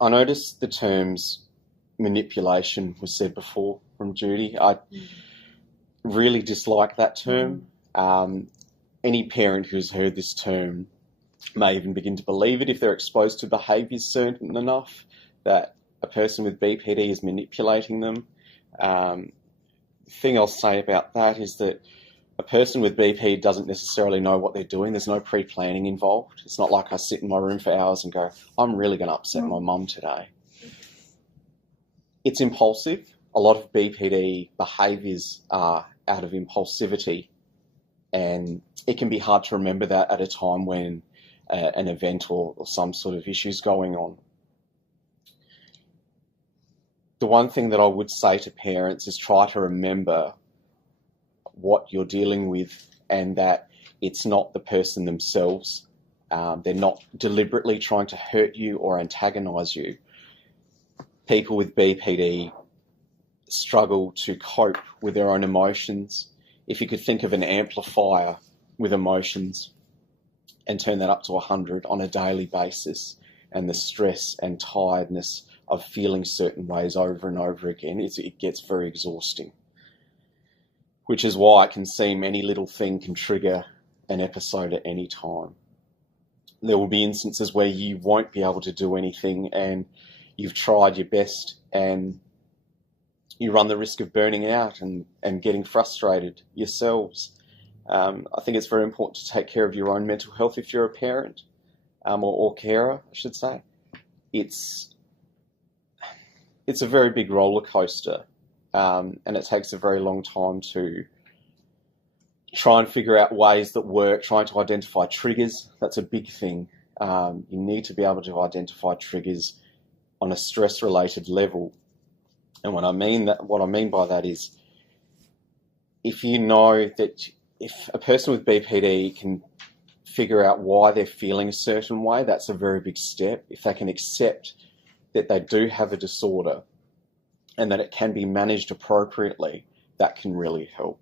I noticed the terms manipulation was said before from Judy. I really dislike that term. Um, any parent who's heard this term may even begin to believe it if they're exposed to behaviours certain enough that a person with BPD is manipulating them. The thing I'll say about that is that a person with BP doesn't necessarily know what they're doing. There's no pre-planning involved. It's not like I sit in my room for hours and go, I'm really going to upset my mum today. It's impulsive. A lot of BPD behaviours are out of impulsivity, and it can be hard to remember that at a time when an event or some sort of issue's going on. The one thing that I would say to parents is try to remember what you're dealing with and that it's not the person themselves. They're not deliberately trying to hurt you or antagonise you. People with BPD struggle to cope with their own emotions. If you could think of an amplifier with emotions and turn that up to 100 on a daily basis, and the stress and tiredness of feeling certain ways over and over again, it gets very exhausting. Which is why it can seem any little thing can trigger an episode at any time. There will be instances where you won't be able to do anything and you've tried your best and you run the risk of burning out and getting frustrated yourselves. I think it's very important to take care of your own mental health if you're a parent, or carer, I should say. It's a very big roller coaster, and it takes a very long time to try and figure out ways that work, trying to identify triggers. That's a big thing. You need to be able to identify triggers on a stress-related level. And what I mean by that is, if you know that if a person with BPD can figure out why they're feeling a certain way, that's a very big step. If they can accept that they do have a disorder and that it can be managed appropriately, that can really help.